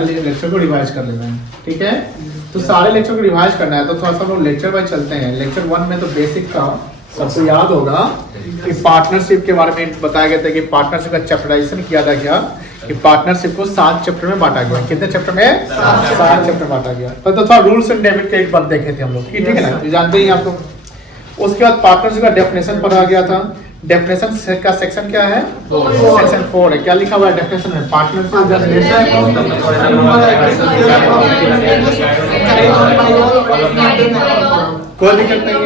सारे लेक्चर को रिवाइज कर लेना है, ठीक है। तो सारे लेक्चर को रिवाइज करना है तो थोड़ा सा लोग लेक्चर वाइज चलते हैं। लेक्चर 1 में तो बेसिक था, सबको याद होगा कि पार्टनरशिप के बारे में बताया गया था कि पार्टनरशिप का चैप्टराइजेशन किया था क्या, कि पार्टनरशिप को 7 चैप्टर में बांटा गया। कितने चैप्टर में? 7 चैप्टर बांटा गया। तो थोड़ा रूल्स एंड डेबिट के एक बार देखे थे हम लोग, ठीक है ना, तो जानते ही आप लोग। उसके बाद पार्टनरशिप का डेफिनेशन पढ़ा गया था। डेफिनेशन का सेक्शन क्या है? सेक्शन 4 है। क्या लिखा हुआ है डेफिनेशन में? पार्टनरशिप कोई दिक्कत नहीं है।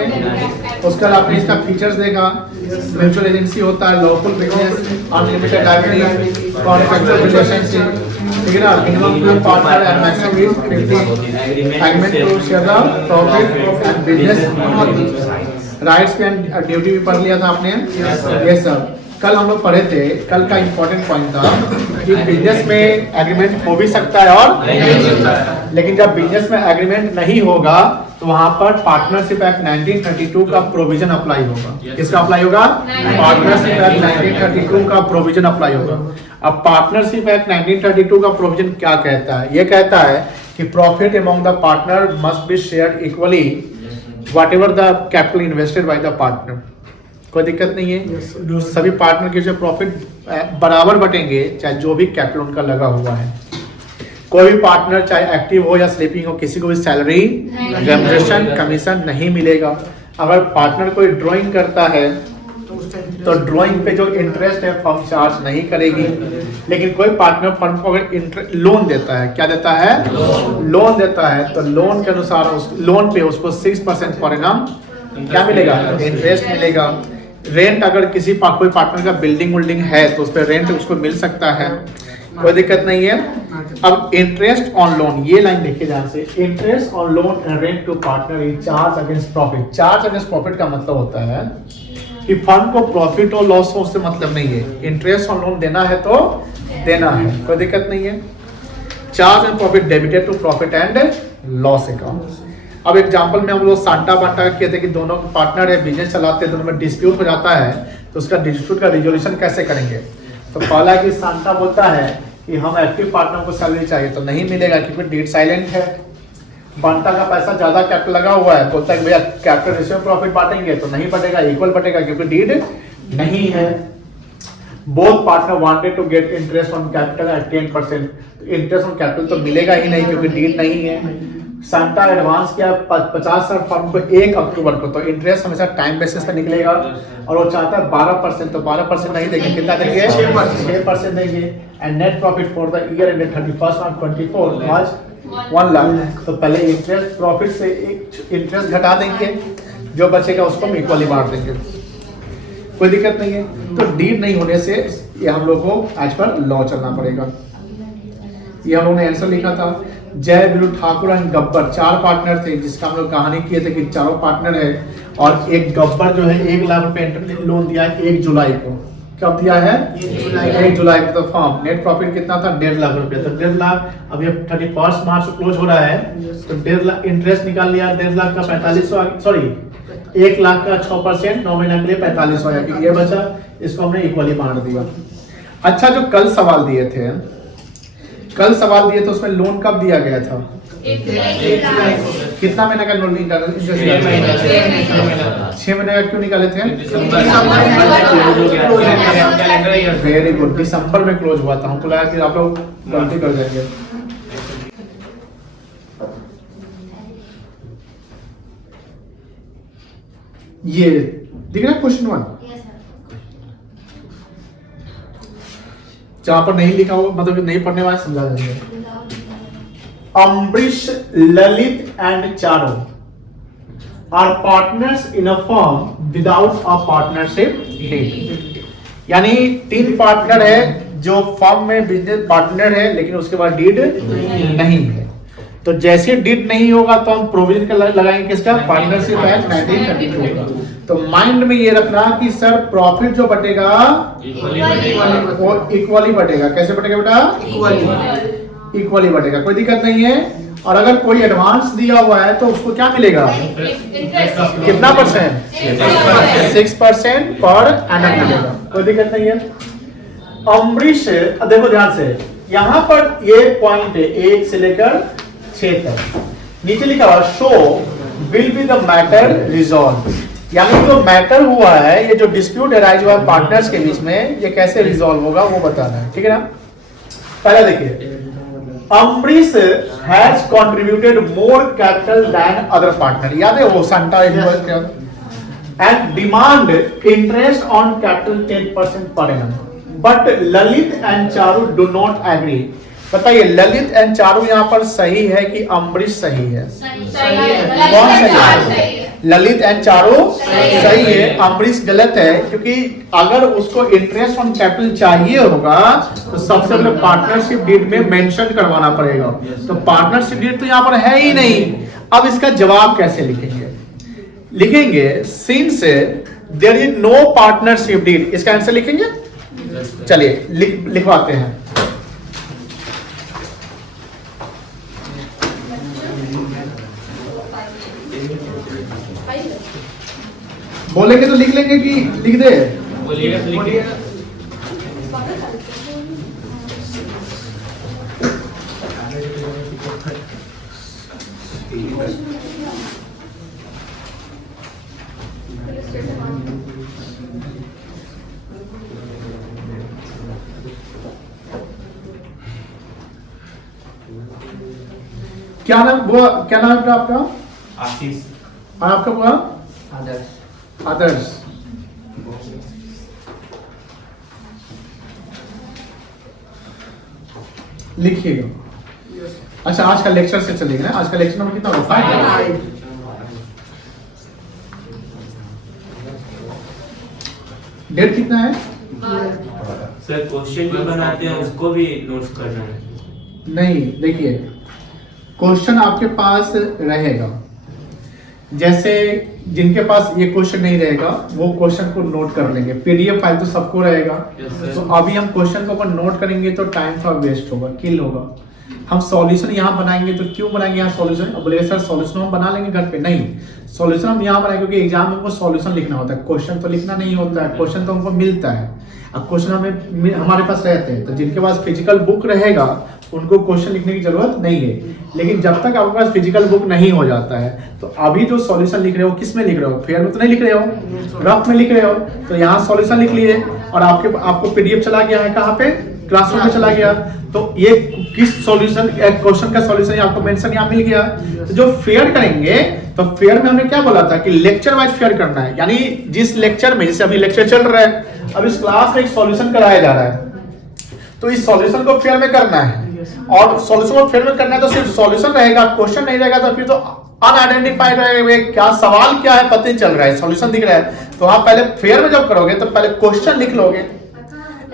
उसके बाद आपने इसका फीचर्स देखा, म्यूचुअल एजेंसी होता है, lawful business, unlimited liability, contractual relationship, ठीक है ना, minimum partner and maximum is 50, agreement to share the profit and business rights and duty भी पढ़ लिया था आपने, ये सब कल हम लोग पढ़े थे। कल का इंपॉर्टेंट पॉइंट था कि बिजनेस में एग्रीमेंट हो भी सकता है और नहीं हो सकता, लेकिन जब बिजनेस में एग्रीमेंट नहीं होगा तो वहां पर पार्टनरशिप एक्ट 1932 का प्रोविजन अप्लाई होगा। किसका अप्लाई होगा? पार्टनरशिप एक्ट 1932 का प्रोविजन अप्लाई होगा। अब पार्टनरशिप एक्ट 1932 का प्रोविजन क्या कहता है? ये कहता है कि profit among the partner must be shared equally whatever the capital invested by the partner। कोई दिक्कत नहीं है, सभी पार्टनर के जो प्रॉफिट बराबर बटेंगे, चाहे जो भी कैपिटल उनका लगा हुआ है। कोई भी पार्टनर चाहे एक्टिव हो या स्लीपिंग हो, किसी को भी सैलरी, रेम्युनरेशन, कमीशन नहीं मिलेगा। अगर पार्टनर कोई ड्राइंग करता है तो ड्राइंग पे जो इंटरेस्ट है फर्म चार्ज नहीं करेगी। लेकिन कोई पार्टनर फर्म को अगर लोन देता है, क्या देता है? लोन देता है, तो लोन के अनुसार उस लोन पे उसको 6% पर एनम क्या मिलेगा? इंटरेस्ट मिलेगा। रेंट अगर कोई पार्टनर का बिल्डिंग है तो उस पर रेंट उसको मिल सकता है, कोई दिक्कत नहीं है। अब इंटरेस्ट ऑन लोन, ये लाइन देखिए ध्यान से, interest on loan and rent to partner is charge against profit. Charge against profit का मतलब होता है कि फंड को प्रॉफिट और लॉस हो उससे मतलब नहीं है। इंटरेस्ट ऑन लोन देना है तो देना है, कोई दिक्कत नहीं है। Charge and profit debited to profit and loss account. अब एग्जांपल में हम लोग सांटा बांटा किए थे कि दोनों पार्टनर है, बिजनेस चलाते हैं, दोनों में डिस्प्यूट हो जाता है, तो उसका डिस्प्यूट का रिजोल्यूशन कैसे करेंगे? तो पहला कि सांटा बोलता है कि हम एक्टिव पार्टनर को सैलरी चाहिए, तो नहीं मिलेगा क्योंकि डीड साइलेंट है। बांटा का पैसा ज्यादा कैपिटल लगा हुआ है, बोलता है कि भैया कैपिटल रेशियो प्रॉफिट बांटेंगे, तो नहीं बटेगा, इक्वल बटेगा क्योंकि डीड नहीं है। Both partner wanted to get interest on capital at 10%, interest on capital तो मिलेगा ही नहीं क्योंकि डीड नहीं है। सांता एडवांस किया 50,000 फर्म को 1 अक्टूबर को, तो इंटरेस्ट हमेशा टाइम बेसिस पे निकलेगा और वो चाहता है 12%, तो 12% नहीं देंगे, कितना देंगे? 6% देंगे। And net profit for the year ended 31 मार्च 24 आज 1 लाख। तो पहले इंटरेस्ट प्रॉफिट से इंटरेस्ट घटा देंगे, जो बचेगा उसको हम इक्वली बांट देंगे, कोई दिक्कत नहीं है। तो डीड नहीं होने से ये हम लोग को आज पर लॉ चलना पड़ेगा। ये हम लोगों ने आंसर लिखा था। जय वीरू ठाकुर एंड गब्बर 4 पार्टनर थे, जिसका हम लोग कहानी किए थे कि चारों पार्टनर है और एक गब्बर जो है 1 लाख रुपए लोन दिया 1 जुलाई को। कब दिया है? 1 जुलाई को। तो फॉर्म नेट प्रॉफिट कितना था? 1.5 लाख रुपए। तो 1.5 लाख अभी 31 मार्च को क्लोज हो रहा है, तो 1.5 लाख इंटरेस्ट निकाल लिया। 1.5 लाख का 4500, सॉरी 1 लाख का 6% 9 महीने के लिए 4500 आया, ये बचा, इसको हमने इक्वली बांट दिया। अच्छा, जो कल सवाल दिए थे उसमें लोन कब दिया गया था? 1 कितना महीने का लोन निकाला? 6 महीने का क्यों निकाले थे? वेरी गुड, दिसंबर में क्लोज हुआ था। हमको लगा कि आप लोग गलती कर देंगे। ये दिख रहा है क्वेश्चन 1, जहां पर नहीं लिखा हो, मतलब नहीं पढ़ने वाले समझा देंगे। Ambarish, Lalit and Charu are partners in a firm without a partnership deed. यानी 3 पार्टनर है जो फर्म में बिजनेस पार्टनर है, लेकिन उसके बाद डीड नहीं है। तो जैसे डीड नहीं होगा तो हम प्रोविजन का लगाएंगे किसका? पार्टनरशिप एक्ट 1932 का। तो माइंड में ये रखना कि सर प्रॉफिट जो बटेगा वो इक्वली बटेगा। कैसे बटेगा बेटा? इक्वली बटेगा, कोई दिक्कत नहीं है। और अगर कोई एडवांस दिया हुआ है तो उसको क्या मिलेगा? कितना परसेंट? 6% पर एनम मिलेगा, कोई दिक्कत नहीं है। अम्बरीश, देखो ध्यान से, यहां पर ये पॉइंट है 1 से लेकर 6 तक, नीचे लिखा हुआ show will be the matter resolve, यानी जो मैटर हुआ है, ये जो डिस्प्यूट अराइज हुआ है पार्टनर्स के बीच में, ये कैसे रिजॉल्व होगा वो बताना है, ठीक है ना। पहले देखिए, Ambrish has contributed more capital than other partner, याद है वो संटा and demand interest on capital 10% per annum, but Lalit and Charu do not agree. बताइए ललित एंड चारू यहाँ पर सही है कि अम्बरीश सही है? कौन सही है? ललित एंड चारू सही है, अम्बरीश गलत है, क्योंकि अगर उसको इंटरेस्ट ऑन कैपिटल चाहिए होगा तो सबसे पहले पार्टनरशिप डीड में मेंशन करवाना पड़ेगा, तो पार्टनरशिप डीड तो यहाँ पर है ही नहीं। अब इसका जवाब कैसे लिखेंगे? लिखेंगे since there is no partnership deed, इसका आंसर लिखेंगे। चलिए लिखवाते हैं। बोलेंगे तो लिख लेंगे कि लिख दे? बोलिएगा। क्या नाम है आपका? आशीष। और आपका हुआ? आदर्श। लिखिएगा। अच्छा, आज का लेक्चर से चलेगा ना? आज का लेक्चर नंबर कितना होगा? 5। डेट कितना है? सर क्वेश्चन जो बनाते हैं उसको भी नोट्स करना है? नहीं, देखिए क्वेश्चन आपके पास रहेगा, जैसे जिनके पास ये क्वेश्चन नहीं रहेगा वो क्वेश्चन को नोट कर लेंगे, पीडीएफ फाइल तो सबको रहेगा। तो अभी हम क्वेश्चन को अपन नोट करेंगे तो टाइम थोड़ा वेस्ट होगा, किल होगा। हम सॉल्यूशन यहाँ बनाएंगे तो क्यों बनाएंगे यहाँ सॉल्यूशन? अब बोलेगा सर सॉल्यूशन हम बना लेंगे घर पे, नहीं, सॉल्यूशन हम यहाँ बनाएंगे क्योंकि एग्जाम में हमको सॉल्यूशन लिखना होता है, क्वेश्चन तो लिखना नहीं होता है, क्वेश्चन तो हमको मिलता है। अब क्वेश्चन हमें हमारे पास रहते हैं, तो जिनके पास फिजिकल बुक रहेगा उनको क्वेश्चन लिखने की जरूरत नहीं है, लेकिन जब तक आपके पास फिजिकल बुक नहीं हो जाता है तो अभी जो सॉल्यूशन लिख रहे हो किस में लिख रहे हो? फेयर में तो नहीं लिख रहे हो, रफ में लिख रहे हो, तो यहाँ सॉल्यूशन लिख लिए और आपको पीडीएफ चला गया है, कहाँ पे? क्लासरूम में चला गया। तो ये किस सॉल्यूशन क्वेश्चन का सॉल्यूशन आपको मेंशन यहाँ मिल गया। तो जो फेयर करेंगे तो फेयर में हमने क्या बोला था कि लेक्चर वाइज फेयर करना है, यानी जिस लेक्चर में, जैसे अभी लेक्चर चल रहा है, अब इस क्लास में एक सॉल्यूशन कराया जा रहा है, तो इस सॉल्यूशन को फेयर में करना है, और सॉल्यूशन को फेयर में करना है तो सिर्फ सॉल्यूशन रहेगा, क्वेश्चन नहीं रहेगा, तो फिर तो अनआइडेंटिफाइड रहेगा, क्या सवाल क्या है पता नहीं चल रहा है, सॉल्यूशन दिख रहा है। तो आप पहले फेयर में जब करोगे तो पहले क्वेश्चन लिख लोगे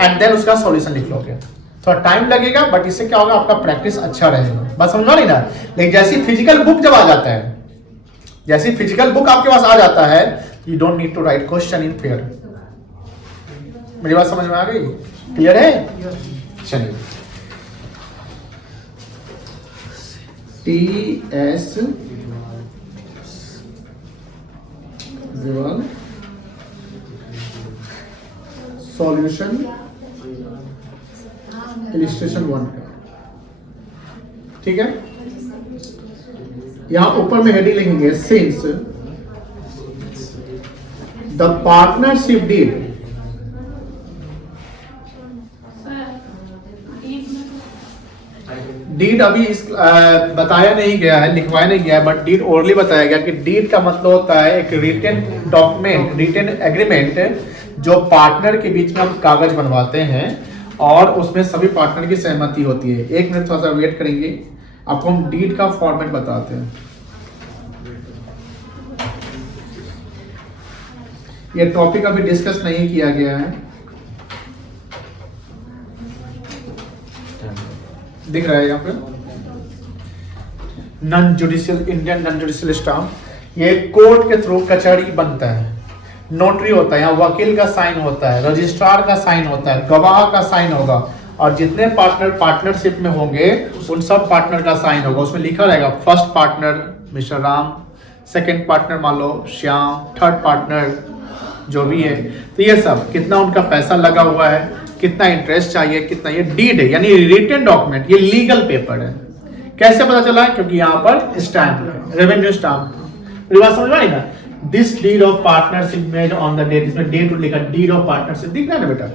एंड देन उसका सॉल्यूशन लिख लोगे। थोड़ा टाइम लगेगा, बट इससे क्या होगा, आपका प्रैक्टिस अच्छा रहेगा। बस समझो नहीं ना? लेकिन जैसी फिजिकल बुक जब आ जाता है, जैसी फिजिकल बुक आपके पास आ जाता है, you don't need to write question in fair. मेरी बात समझ में आ गई? क्लियर है? चलिए, TS सॉल्यूशन इलिस्ट्रेशन 1 का, ठीक है। यहां ऊपर में हेडिंग लिखेंगे since the partnership deed deed अभी बताया नहीं गया है, लिखवाया नहीं गया है, बट डीड ओरली बताया गया कि डीड का मतलब होता है एक रिटन डॉक्यूमेंट, रिटन एग्रीमेंट जो पार्टनर के बीच में हम कागज बनवाते हैं और उसमें सभी पार्टनर की सहमति होती है। एक मिनट थोड़ा सा वेट करेंगे, आपको हम डीड का फॉर्मेट बताते हैं। ये टॉपिक अभी डिस्कस नहीं किया गया है, दिख रहा है यहाँ पे non judicial, Indian non judicial stamp. ये कोर्ट के थ्रू कचहरी बनता है, नोटरी होता है, यहाँ वकील का साइन होता है, रजिस्ट्रार का साइन होता है, गवाह का साइन होगा, और जितने पार्टनर पार्टनरशिप में होंगे उन सब पार्टनर का साइन होगा। उसमें लिखा रहेगा first partner mister Ram, second partner मान लो श्याम, थर्ड पार्टनर जो भी है। तो ये सब कितना उनका पैसा लगा हुआ है, कितना इंटरेस्ट चाहिए, कितना, ये डीड है यानी रिटन डॉक्यूमेंट, ये लीगल पेपर है। कैसे पता चला? क्योंकि यहाँ पर स्टैम्प है, रेवेन्यू स्टैम्प। मेरी बात समझ में आई ना? This deed of partnership made on the date, इसमें डेट लिखा, डीड ऑफ पार्टनरशिप, दिख रहा है ना बेटा?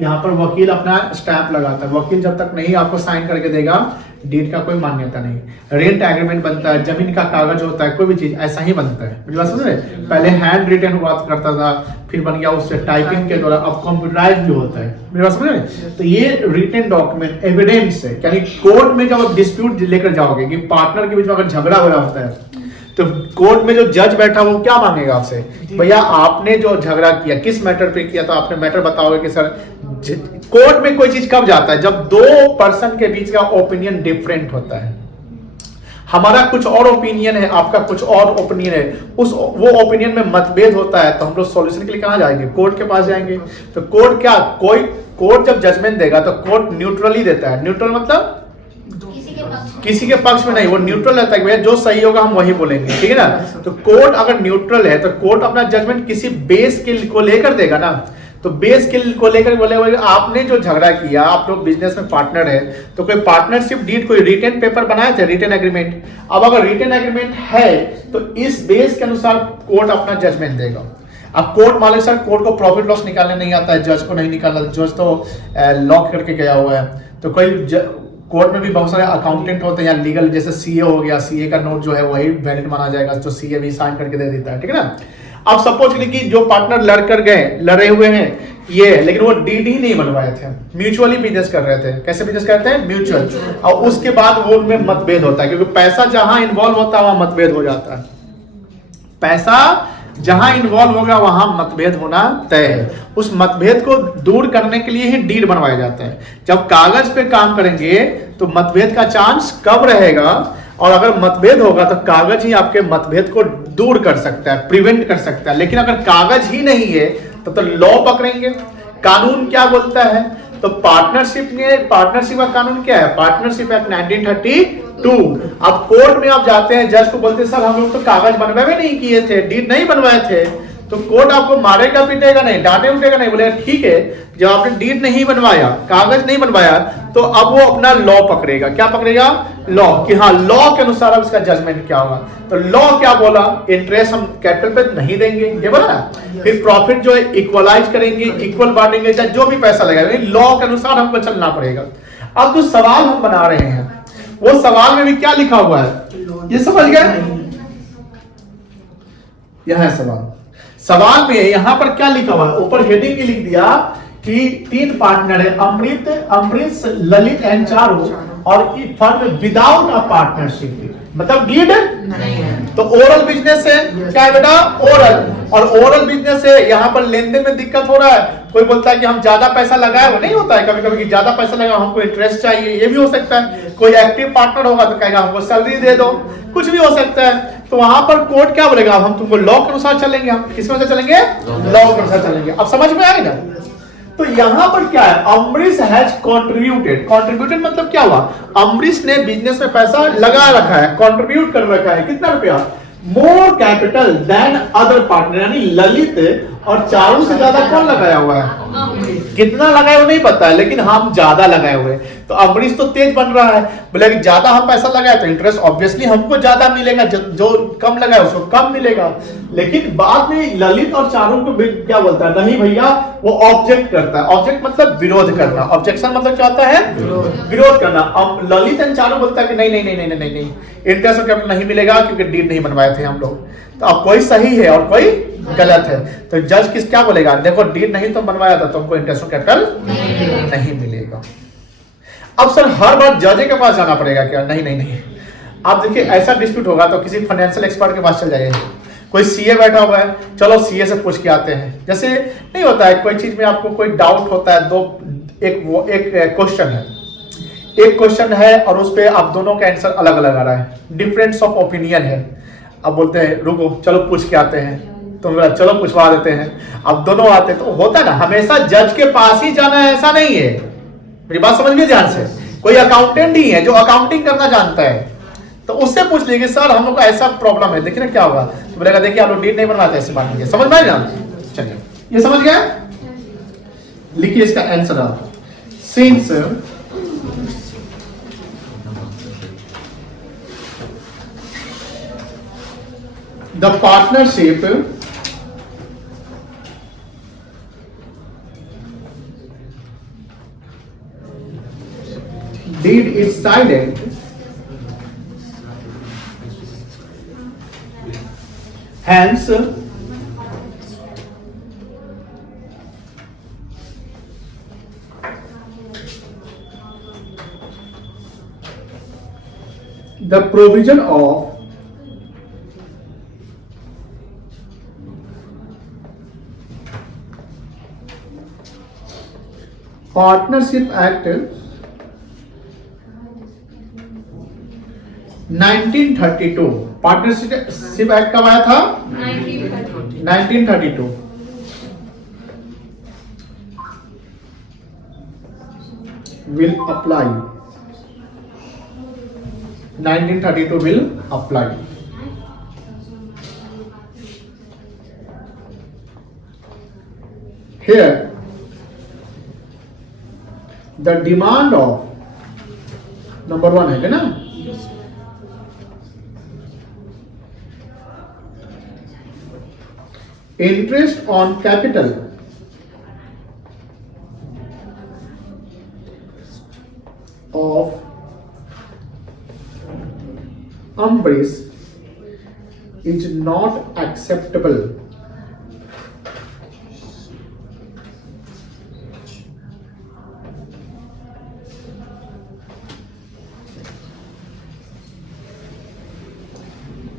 यहाँ पर वकील अपना स्टैंप लगाता है। वकील जब तक नहीं आपको साइन करके देगा, डीड का कोई मान्यता नहीं। रेंट एग्रीमेंट बनता है, जमीन का कागज होता है, कोई भी चीज ऐसा ही बनता है। मुझे बात समझ रहे? पहले हैंड रिटन हुआ करता था, फिर बन गया उससे टाइपिंग के द्वारा, अब कंप्यूटराइज भी होता है। मेरी बात समझ रहे? तो ये रिटन डॉक्यूमेंट एविडेंस है, यानी कोर्ट में जब आप डिस्प्यूट लेकर जाओगे कि पार्टनर के बीच में अगर झगड़ा हो रहा होता है, तो कोर्ट में जो जज बैठा वो क्या मांगेगा आपसे? भैया आपने जो झगड़ा किया किस मैटर पे किया, तो आपने मैटर बताओगे कि सर। कोर्ट में कोई चीज कब जाता है? जब दो पर्सन के बीच का ओपिनियन डिफरेंट होता है। हमारा कुछ और ओपिनियन है, आपका कुछ और ओपिनियन है, वो ओपिनियन में मतभेद होता है, तो हम लोग सॉल्यूशन के लिए कहां जाएंगे? कोर्ट के पास जाएंगे। तो कोर्ट क्या, कोर्ट जब जजमेंट देगा तो कोर्ट न्यूट्रली देता है। न्यूट्रल मतलब किसी के पक्ष में नहीं, वो न्यूट्रल रहता है कि भैया जो सही होगा हम वही बोलेंगे, ठीक है ना? तो कोर्ट अगर न्यूट्रल है तो कोर्ट अपना जजमेंट किसी बेस के को लेकर देगा ना। तो बेस के को लेकर बोले आपने जो झगड़ा किया, आप लोग बिजनेस में पार्टनर है, तो कोई पार्टनरशिप डीड, कोई रिटन पेपर बनाए थे, रिटन एग्रीमेंट। अब अगर रिटन एग्रीमेंट है तो इस बेस के अनुसार कोर्ट अपना जजमेंट देगा। अब कोर्ट मालिक सर, कोर्ट को प्रॉफिट लॉस निकालने नहीं आता है, जज को नहीं निकालना, जज तो लॉ करके गया हुआ है। तो कोई कोर्ट में भी बहुत सारे अकाउंटेंट होते हैं या लीगल, जैसे सीए हो गया, सीए का नोट जो है वही वैलिड माना जाएगा, जो सीए भी साइन करके दे देता है, ठीक है ना? अब सपोज करिए कि जो पार्टनर लड़े हुए हैं ये, लेकिन वो डीड ही नहीं बनवाए थे, म्यूचुअली बिजनेस कर रहे थे। कैसे बिजनेस करते हैं? म्यूचुअल। और उसके बाद वो उनमें मतभेद होता है, क्योंकि पैसा जहां इन्वॉल्व होता है वहां मतभेद हो जाता है। पैसा जहां इन्वॉल्व होगा वहां मतभेद होना तय है। उस मतभेद को दूर करने के लिए ही डीड बनवाया जाता है। जब कागज पे काम करेंगे तो मतभेद का चांस कम रहेगा, और अगर मतभेद होगा तो कागज ही आपके मतभेद को दूर कर सकता है, प्रिवेंट कर सकता है। लेकिन अगर कागज ही नहीं है तो लॉ पकड़ेंगे। कानून क्या बोलता है? तो पार्टनरशिप का कानून क्या है? Partnership act 1932। अब कोर्ट में आप जाते हैं, जज को बोलते हैं सर हम लोग तो कागज बनवाए नहीं किए थे, डीड नहीं बनवाए थे, तो कोर्ट आपको मारेगा पीटेगा नहीं, डांटे उठेगा नहीं, बोलेगा ठीक है जब आपने डीड नहीं बनवाया, कागज नहीं बनवाया, तो अब वो अपना लॉ पकड़ेगा। क्या पकड़ेगा? लॉ, कि हाँ लॉ के अनुसार अब इसका जजमेंट क्या होगा। तो लॉ क्या बोला? इंटरेस्ट हम कैपिटल पे नहीं देंगे, ये बोला ना। फिर प्रॉफिट जो है इक्वलाइज करेंगे, इक्वल बांटेंगे, चाहे जो भी पैसा लगेगा, लॉ के अनुसार हमको चलना पड़ेगा। अब जो सवाल हम बना रहे हैं वो सवाल में भी क्या लिखा हुआ है, ये समझ गए? यह है सवाल में यहां पर क्या लिखा हुआ है? ऊपर हेडिंग लिख दिया कि 3 पार्टनर है, अमृत, ललित एंड चारू, और फर्म विदाउट अ पार्टनरशिप, मतलब डीड नहीं है। तो ओरल बिजनेस है, क्या है बेटा? ओरल। और ओरल बिजनेस है, यहाँ पर लेन देन में दिक्कत हो रहा है। कोई बोलता है कि हम ज्यादा पैसा लगाए, वो नहीं होता है कभी कभी कि ज्यादा पैसा लगा, हमको इंटरेस्ट चाहिए, ये भी हो सकता है। कोई एक्टिव पार्टनर होगा तो कहेगा हमको सैलरी दे दो, कुछ भी हो सकता है। तो वहां पर कोर्ट क्या बोलेगा? हम तुमको लॉ के अनुसार चलेंगे। हम किस अनुसार चलेंगे? लॉ के अनुसार चलेंगे। अब समझ में आएगा? तो यहां पर क्या है? अमरीश हैज कंट्रीब्यूटेड मतलब क्या हुआ? अमरीश ने बिजनेस में पैसा लगा रखा है, कंट्रीब्यूट कर रखा है। कितना रुपया? More capital than other partner, यानी ललित और चारू से ज्यादा कौन लगाया हुआ है? कितना लगाया वो नहीं पता है, लेकिन हम ज्यादा लगाए हुए। तो अमरीश तो तेज बन रहा है, बोले कि ज्यादा हम पैसा लगाए तो इंटरेस्ट ऑब्वियसली हमको ज्यादा मिलेगा, जो कम लगाए उसको कम मिलेगा। लेकिन बाद में ललित और चारू को क्या बोलता है? नहीं भैया, वो ऑब्जेक्ट करता है। ऑब्जेक्ट मतलब विरोध करना, ऑब्जेक्शन मतलब क्या होता है? विरोध करना। अब ललित एंड चारू बोलता है कि नहीं नहीं नहीं नहीं नहीं नहीं, इंटरेस्ट और कैपिटल नहीं मिलेगा क्योंकि डीड नहीं बनवाए थे हम लोग। तो अब कोई सही है और कोई गलत है, तो जज किस क्या बोलेगा? देखो डीड नहीं तो बनवाया था, तुमको इंटरेस्ट और कैपिटल नहीं मिलेगा। अब सर हर बार जज के पास जाना पड़ेगा क्या? नहीं नहीं नहीं। आप देखिए ऐसा डिस्प्यूट होगा तो किसी फाइनेंशियल एक्सपर्ट के पास चल जाइए। कोई सीए बैठा हुआ है, चलो सीए से पूछ के आते हैं। जैसे नहीं होता है कोई चीज में आपको कोई डाउट होता है, एक क्वेश्चन है और उस पे आप दोनों का आंसर अलग अलग आ रहा है, डिफरेंस ऑफ ओपिनियन है। अब बोलते हैं रुको चलो पूछ के आते हैं, तो चलो पूछवा देते हैं। अब दोनों आते हैं, तो होता है ना, हमेशा जज के पास ही जाना है ऐसा नहीं है। मेरी बात समझिए ध्यान से। कोई अकाउंटेंट ही है जो अकाउंटिंग करना जानता है, तो उससे पूछ लीजिए सर हम लोग को ऐसा प्रॉब्लम है, देखिए ना क्या होगा। तो बोलेगा देखिए आप लोग डीड नहीं बनवाते, ऐसे बात नहीं है। समझ में आया? चलिए ये समझ गया। लिखिए इसका आंसर आप। Since the partnership deed is silent, hence the provision of Partnership Act 1932। Partnership act कब आया था? 1932। will apply, 1932 will apply। Here the demand of number 1 है ना, interest on capital of Ambarish is not acceptable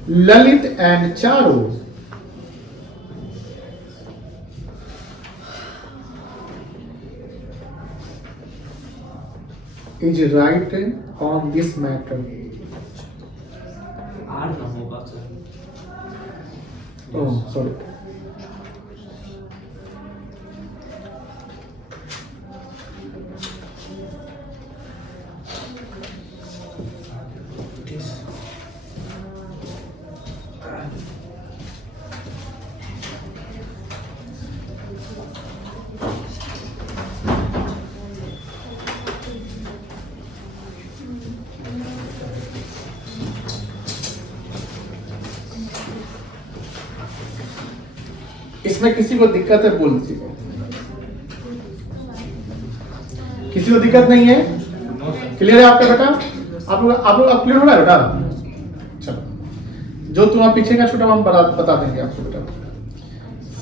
Lalit and Charu is right on this matter। आर ना होगा sir. Oh, sorry। इसमें किसी को दिक्कत है बोल दीजिए। किसी को दिक्कत नहीं है? क्लियर है आपका बेटा? आप लोग क्लियर हो रहा है बेटा? चलो, जो तुम्हारा पीछे का छोटा हम बता देंगे आपको बेटा।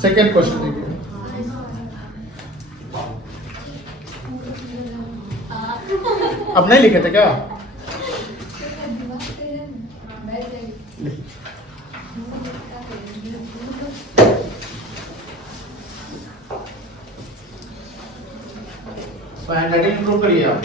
सेकेंड क्वेश्चन देखिए। अब नहीं लिखे थे क्या? हैंडराइटिंग इंप्रूव करिए आप।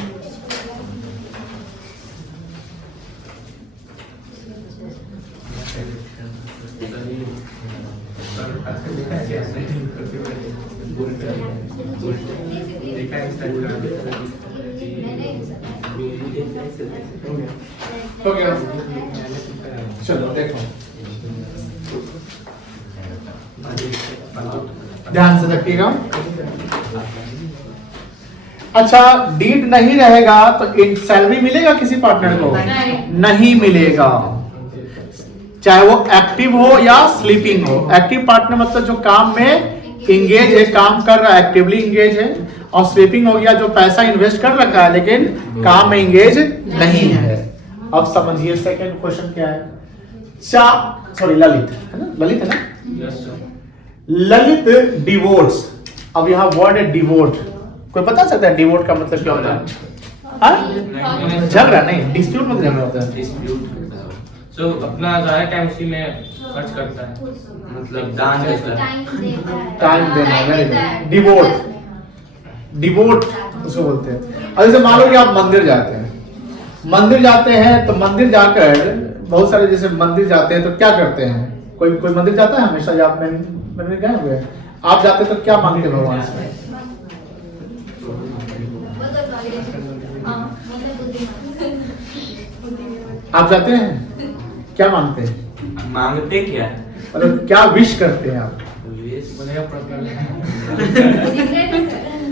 हो गया, चलो देखो ध्यान से रखिएगा। अच्छा, डीड नहीं रहेगा तो सैलरी मिलेगा किसी पार्टनर को? नहीं मिलेगा, चाहे वो एक्टिव हो या स्लीपिंग हो। एक्टिव पार्टनर मतलब जो काम में इंगेज है, काम कर रहा है, एक्टिवली इंगेज है। और स्लीपिंग हो गया जो पैसा इन्वेस्ट कर रखा है लेकिन काम में इंगेज नहीं है। अब समझिए सेकंड क्वेश्चन क्या है। सॉरी ललित है ना, ललित है ना, ललित डिवोर्स। अब यहाँ वर्ड है डिवोर्स। कोई बता सकता है डिवोर्स का मतलब क्या होता है? झगड़ा नहीं, डिस्प्यूट मतलब झगड़ा होता है। डिस्प्यूट सो अपना ज़्यादा टाइम उसी में खर्च करता है, मतलब दान देता है, टाइम देना। डिवोर्स, डिवोट उसको बोलते हैं। और जैसे मान लो कि आप मंदिर जाते हैं, मंदिर जाते हैं तो मंदिर जाकर बहुत सारे जैसे मंदिर जाते हैं तो क्या करते हैं? कोई मंदिर जाता है हमेशा? आप मैंने गए हुए आप जाते तो क्या मांगते भगवान से? आप जाते हैं क्या मांगते हैं? मांगते क्या है मतलब क्या विश करते हैं आप?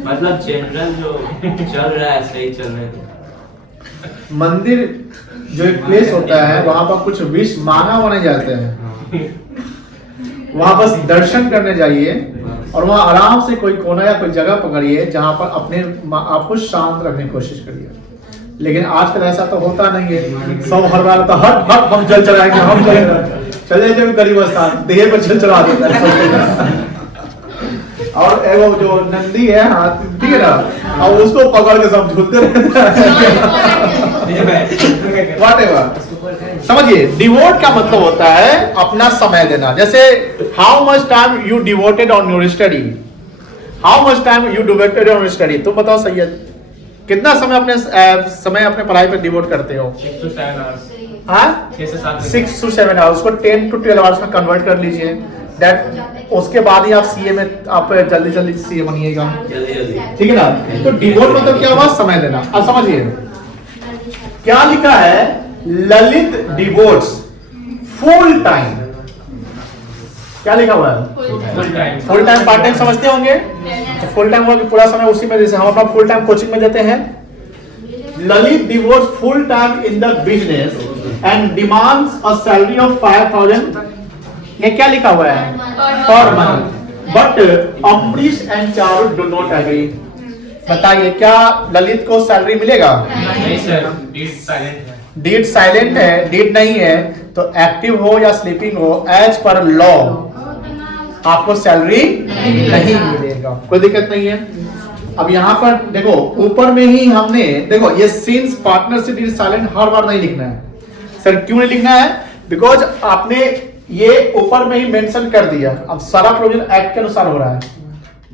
मतलब जनरल जो चल रहा है सही चलने दो। मंदिर जो एक प्लेस होता है वहां पर कुछ विश मांगा होने जाते हैं, वहां बस दर्शन करने जाइए और वहां आराम से कोई कोना या कोई जगह पकड़िए जहां पर अपने आप को शांत रखने की कोशिश करिए। लेकिन आजकल ऐसा तो होता नहीं है, सब हर बार तो हट हट हम जल चढ़ाएंगे, हम चले जाए गरीब स्थान देह पर जल चढ़ा देता है। और एगो जो नंदी है हाथ ठीक है ना, और उसको पकड़ के सब झूलते रहता है। Whatever। समझिए डिवोट का मतलब होता है अपना समय देना। जैसे how much time you devoted on your study, how much time you devoted on your study. तुम बताओ सैयद, कितना समय अपने पढ़ाई पर डिवोट करते हो? 6 to 7 hours। हाँ 6 to 7 आवर्स को 10 to 12 आवर्स में कन्वर्ट कर लीजिए। दैट उसके बाद ही आप सीए में आप जल्दी जल्दी सीए बनिएगा, ठीक है ना। तो डिवोट मतलब क्या हुआ? समय देना। अब समझिए क्या लिखा है, ललित डिवोट्स फुल टाइम। क्या लिखा हुआ है? Full time. पार्ट टाइम समझते होंगे, तो फुल टाइम हुआ कि पूरा समय उसी में, जैसे हम अपना फुल टाइम कोचिंग में देते हैं। Lalit devotes full time in the business and demands a salary of 5000। ये क्या लिखा हुआ है? Per month. But Ambrish and Charu do not agree. बताइए क्या ललित को सैलरी मिलेगा? नहीं सर, डीड साइलेंट है। डीड साइलेंट है, डीड नहीं है तो एक्टिव हो या स्लीपिंग हो, एज पर लॉ आपको सैलरी नहीं मिलेगा। कोई दिक्कत नहीं है। अब यहाँ पर देखो ऊपर में ही हमने देखो ये सिंस पार्टनरशिप डीड साइलेंट हर बार नहीं लिखना है। सर क्यों नहीं लिखना है? बिकॉज आपने ये ऊपर में ही मेंशन कर दिया। अब सारा प्रोविजन एक्ट के अनुसार हो रहा है,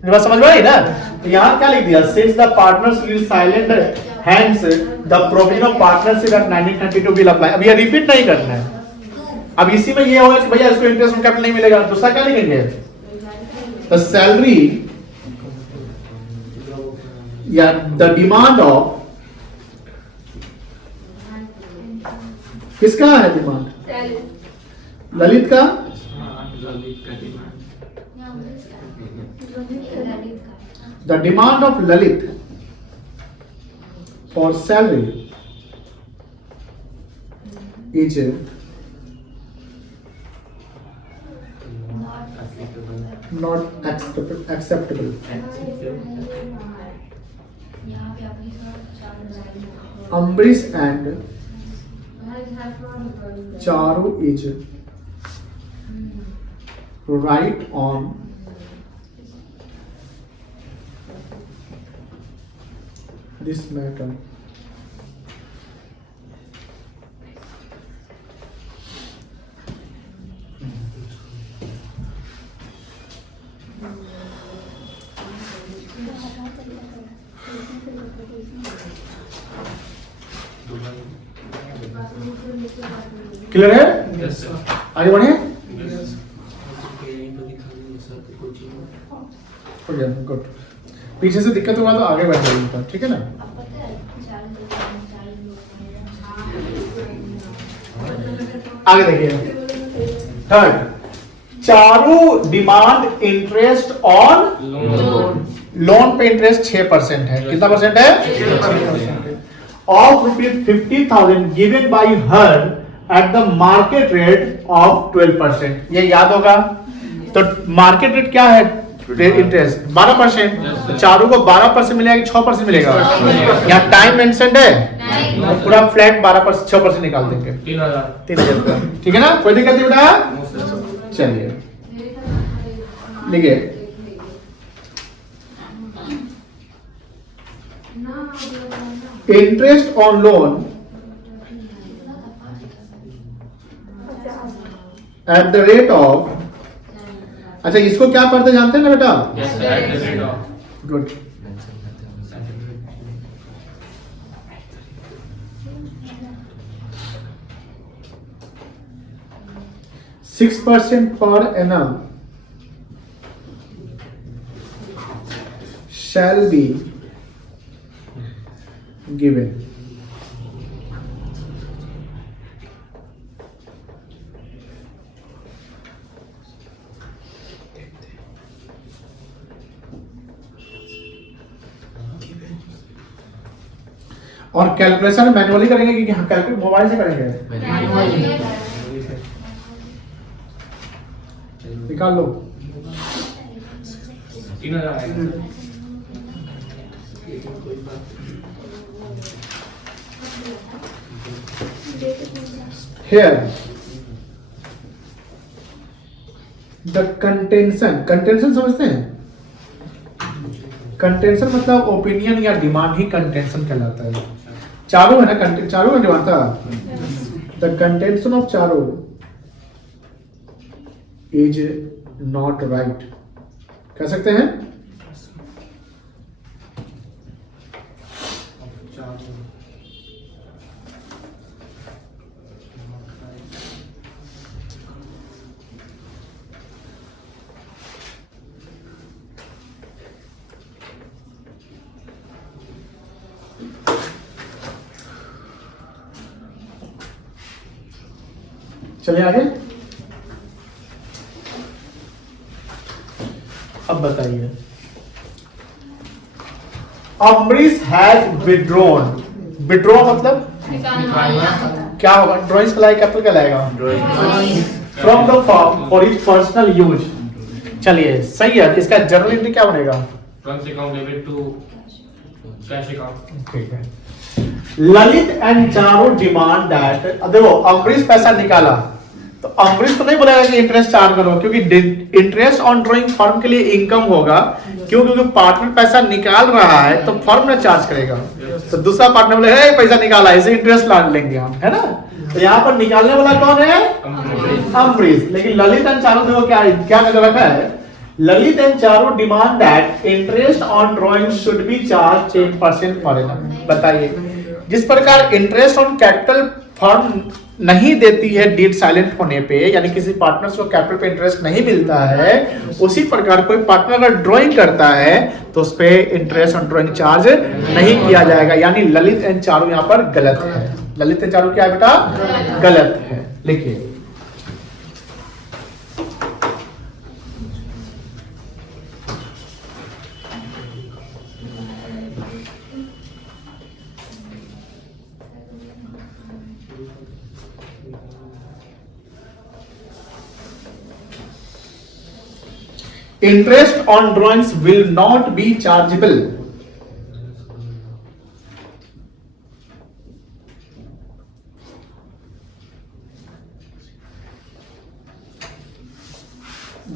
बात समझ में आई ना। तो यहाँ क्या लिख दिया? Since the partners deed silent hence the provision of partnership act 1932 will apply. अब ये रिपीट नहीं करना है। अब इसी में ये होगा कि भैया इसको इंटरेस्ट ऑन कैपिटल नहीं मिलेगा, दूसरा क्या लिखेंगे? द सैलरी या द डिमांड ऑफ, किसका है डिमांड? ललित का। The demand of Lalit for salary is not acceptable. Ambrish and Charu is right on this matter. Clear है? आगे बढ़े। गुड। पीछे से दिक्कत होगा तो आगे बढ़ जाइए, ठीक है ना। आगे देखिए third, Charu demand interest on loan पे इंटरेस्ट 6% है। कितना परसेंट है? 6%। Of ₹50,000 given by her at the market rate of 12%। ये याद होगा। तो मार्केट रेट क्या है? इंटरेस्ट 12%। तो चारू को 12% मिलेगा कि 6% मिलेगा? यहाँ टाइम मेंशन्ड है, तो पूरा फ्लैट 12%, 6% निकाल देंगे। 3,000 रुपया, ठीक है ना। कोई दिक्कत नहीं बेटा। चलिए लिखिए, interest on loan at the rate of, अच्छा इसको क्या पढ़ते जानते हैं ना बेटा? Good. %6 per annum shall be given. और कैलकुलेशन मैनुअली करेंगे कि कैलकुलेट मोबाइल से करेंगे? निकाल लो। 3000 आएगा। Here the contention समझते हैं? कंटेंशन मतलब ओपिनियन या डिमांड ही कंटेंशन कहलाता है। चारों है ना, चारों में डिमांड था। द कंटेंशन ऑफ चारों इज नॉट राइट, कह सकते हैं। चलिए आगे। अब बताइए, अमरीश हैज विड्रॉन। विड्रॉ मतलब क्या होगा? ड्रॉइंग्स का कैपिटल क्या लाएगा? From the firm for his personal use. चलिए सही है, इसका जर्नल एंट्री क्या बनेगा? Trunks account debit to cash account. ठीक है। Lalit and Charu demand that, देखो अमरीश पैसा निकाला तो अमरीश तो नहीं बोलेगा कि इंटरेस्ट चार्ज करो, क्योंकि इंटरेस्ट ऑन ड्रॉइंग फर्म के लिए इनकम होगा। क्यों? क्योंकि पार्टनर पैसा निकाल रहा है तो फर्म ना चार्ज करेगा। तो दूसरा पार्टनर बोले हे पैसा निकाला, इसे इंटरेस्ट लाद लेंगे हम, है ना। तो यहाँ पर निकालने वाला कौन है? अमरीश। लेकिन ललित एंड चारू देखो क्या नजर रखा है। Lalit and Charu demand that interest on drawing should be charge 10% per annum. बताइए, जिस प्रकार इंटरेस्ट ऑन कैपिटल फर्म नहीं देती है डीड साइलेंट होने पे, यानी किसी पार्टनर्स को कैपिटल पे इंटरेस्ट नहीं मिलता है, उसी प्रकार कोई पार्टनर अगर ड्राइंग करता है तो उस पे इंटरेस्ट ऑन ड्राइंग चार्ज नहीं किया जाएगा। यानी ललित एंड चारू यहाँ पर गलत है। ललित एंड चारू क्या है बेटा? गलत है। लिखिए, interest on drawings will not be chargeable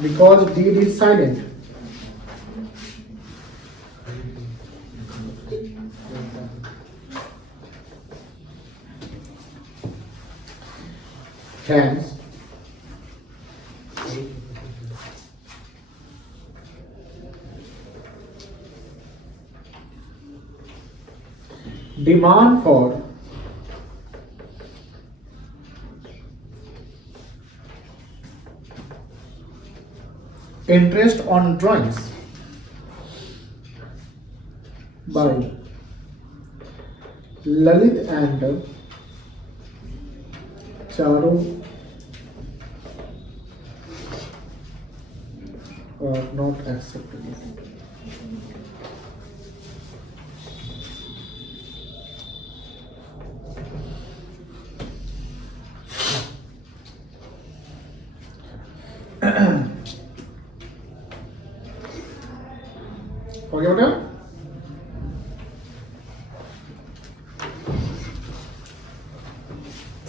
because deed is silent. Hence, demand for interest on drawings by Lalit and Charu are not acceptable. हो गया बेटा?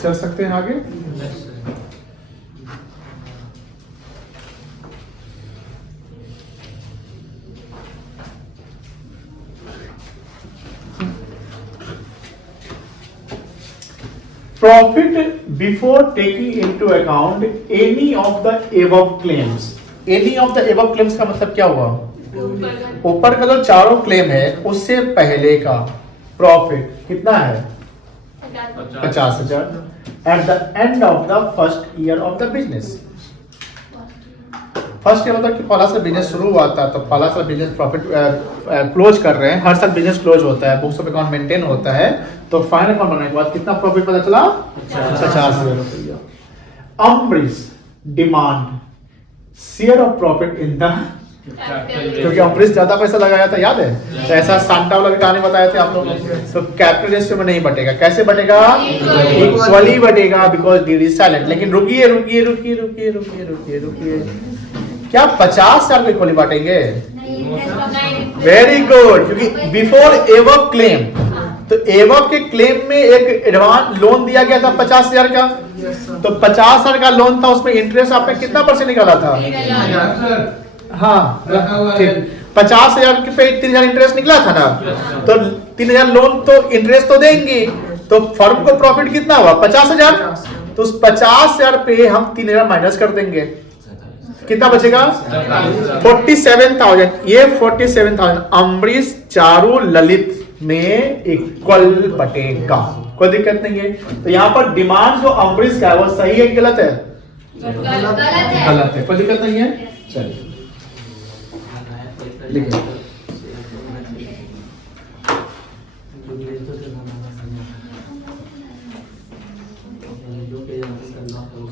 चल सकते हैं आगे। Profit before taking into account any of the above claims. Any of the above claims का मतलब क्या हुआ? ऊपर का जो चारों क्लेम है उससे पहले का प्रॉफिट कितना है? 50,000 at the end of the first year of the business. First year मतलब कि पहला साल बिजनेस शुरू हुआ था तो पहला साल बिजनेस प्रॉफिट क्लोज कर रहे हैं। हर साल बिजनेस क्लोज होता है, बुक्स ऑफ अकाउंट मेंटेन होता है, तो फाइनल अकाउंट बनाने के बाद कितना प्रॉफिट पता चला? 50,000 रुपया। Amrish demand share of profit in the क्योंकि अम्बरीश ज्यादा पैसा लगाया था, याद है? तो ऐसा सांता वाला भी कहानी बताए थे आप लोग। तो कैपिटल रेशियो में नहीं बटेगा, कैसे बटेगा? इक्वली बटेगा, बिकॉज डीड इज साइलेंट। लेकिन रुकिए रुकिए रुकिए रुकिए रुकिए रुकिए रुकिए, क्या 50,000 को इक्वली बांटेंगे? वेरी गुड, क्योंकि बिफोर एवब क्लेम, तो एवब के क्लेम में एक एडवांस लोन दिया गया था 50,000 का। तो 50,000 का लोन था, उसमें इंटरेस्ट आपने कितना % निकाला था? हाँ ठीक, 50,000 पे 3,000 इंटरेस्ट निकला था ना। तो 3,000 लोन तो इंटरेस्ट तो देंगे, तो फर्म को प्रॉफिट कितना हुआ? 50,000। तो उस 50,000 पे हम 3,000 माइनस कर देंगे, कितना बचेगा? 47,000। ये 47,000 अम्बरीश चारू ललित में इक्वल बटेगा, कोई दिक्कत नहीं है। तो यहाँ पर डिमांड जो अम्बरीश का है वो सही है कि गलत है? गलत है, कोई दिक्कत नहीं है। चलिए लिखिए,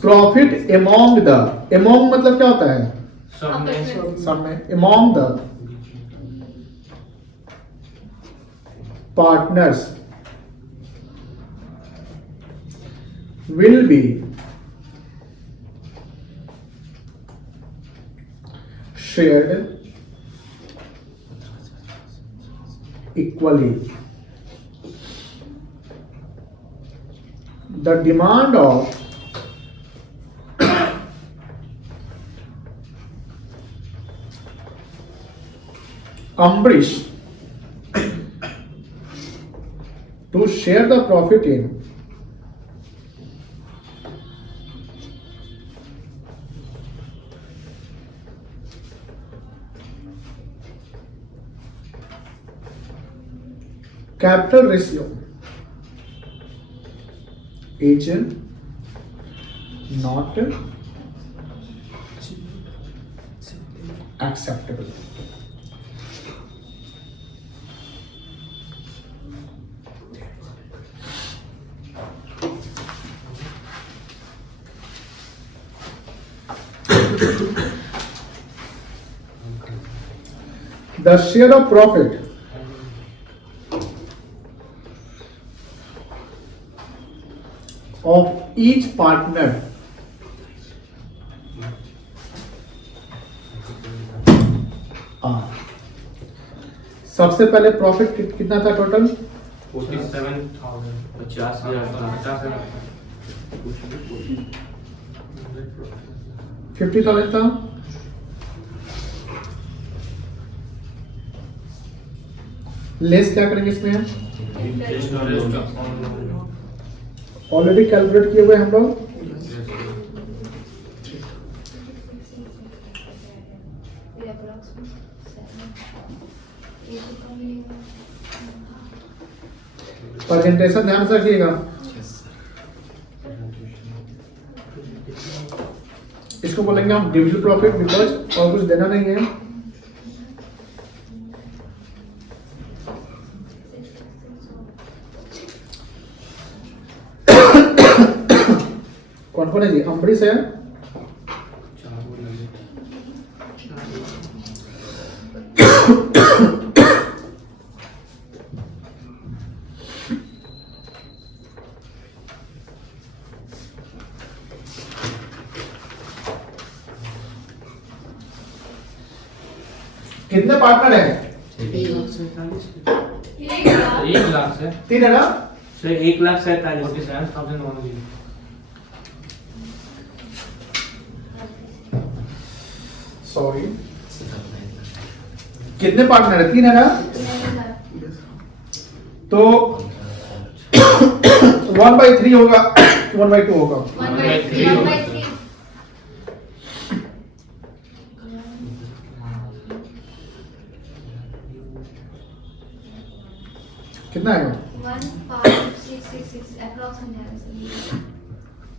प्रॉफिट एमोंग द, एमोंग मतलब क्या होता है? सब में। Among the partners will be shared equally. The demand of Ambrish to share the profit in capital ratio is not acceptable. The share of profit of each partner सबसे पहले profit कितना था टोटल? 50,000 था। लेस क्या करेंगे इसमें? Already calculate किए हुए हम लोग। प्रेजेंटेशन ध्यान से रखिएगा। इसको बोलेंगे हम डिविजिबल प्रॉफिट, बिकॉज और कुछ देना नहीं है। कौन कौन है जी? अम्बरीश है, कितने पार्टनर हैं? 1 लाख से 3 है ना? 1,47,000। सॉरी, कितने पार्टनर है? 3 है ना? तो 1/3 होगा कि 1/2 होगा? 1/3 कितना है? 1,5,666 approximately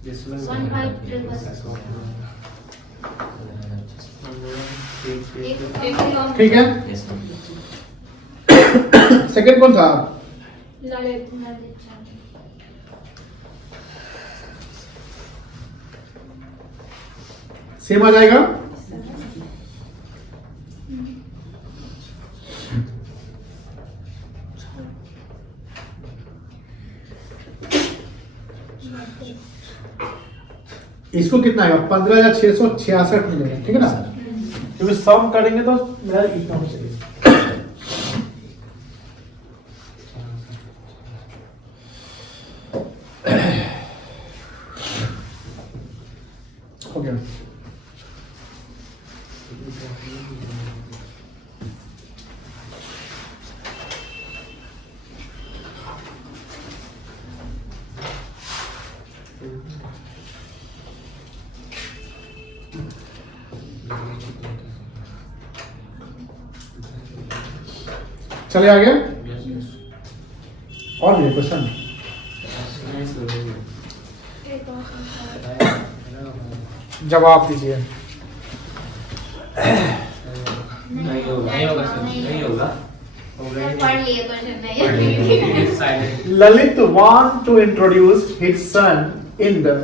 1,5 ठीक है। सेकंड कौन था? ललित। सेम आ जाएगा। इसको कितना आएगा 15,666 मिलेगा, ठीक है ना। क्योंकि सम करेंगे तो मेरा इतना हो चलेगा। हो गया। चले आगे और ये क्वेश्चन एक और जवाब दीजिए। नहीं होगा सर, नहीं होगा। पढ़ लिए क्वेश्चन नहीं Silent. Lalit want to introduce his son in the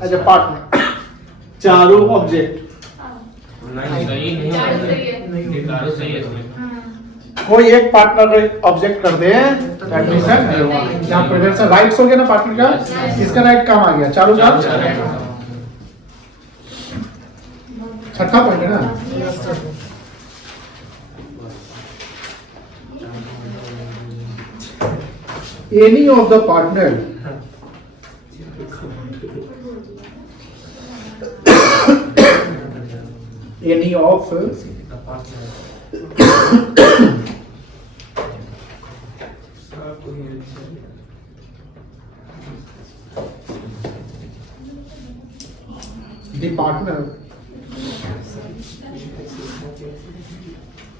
as a partner चारों ऑब्जेक्ट नहीं, सही नहीं चारों होगा। सही है। ये चारों सही है इसमें। कोई एक पार्टनर को ऑब्जेक्ट कर दे एडमिशन नहीं होगा। यहाँ प्रिवेंशन राइट्स हो गया ना पार्टनर का, इसका राइट काम आ गया, चालू काम। छठा पॉइंट है ना। Any of the partner any of the partner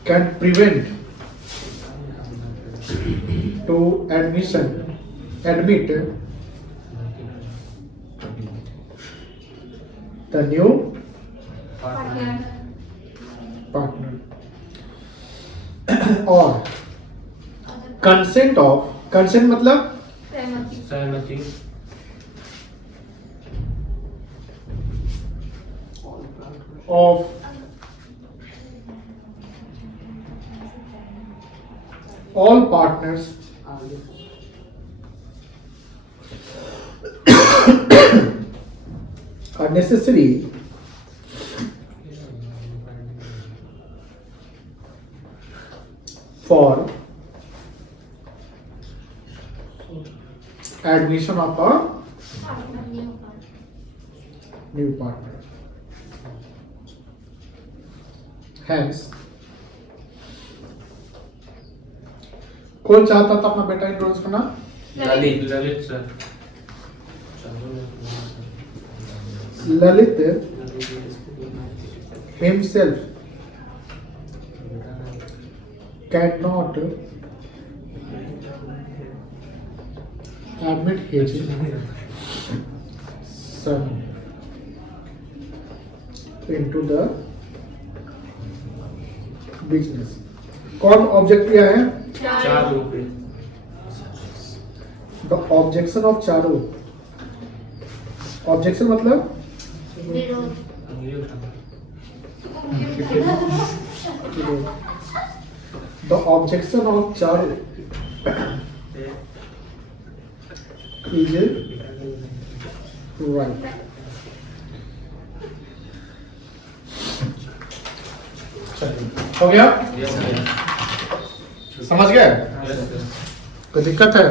can prevent to admit the new partner और consent मतलब सहमति। of all partners are necessary for admission of a new partner. Hence, कौन चाहता था अपना बेटा इंट्रोड्यूस करना? Lalit sir. Lalit himself cannot admit his son into the business. कौन ऑब्जेक्ट किया है? चारों पे। द ऑब्जेक्शन ऑफ चारों। ऑब्जेक्शन मतलब द ऑब्जेक्शन ऑफ चारों इज राइट। हो गया? Yes, sir. समझ गए? Yes, sir. कोई दिक्कत है?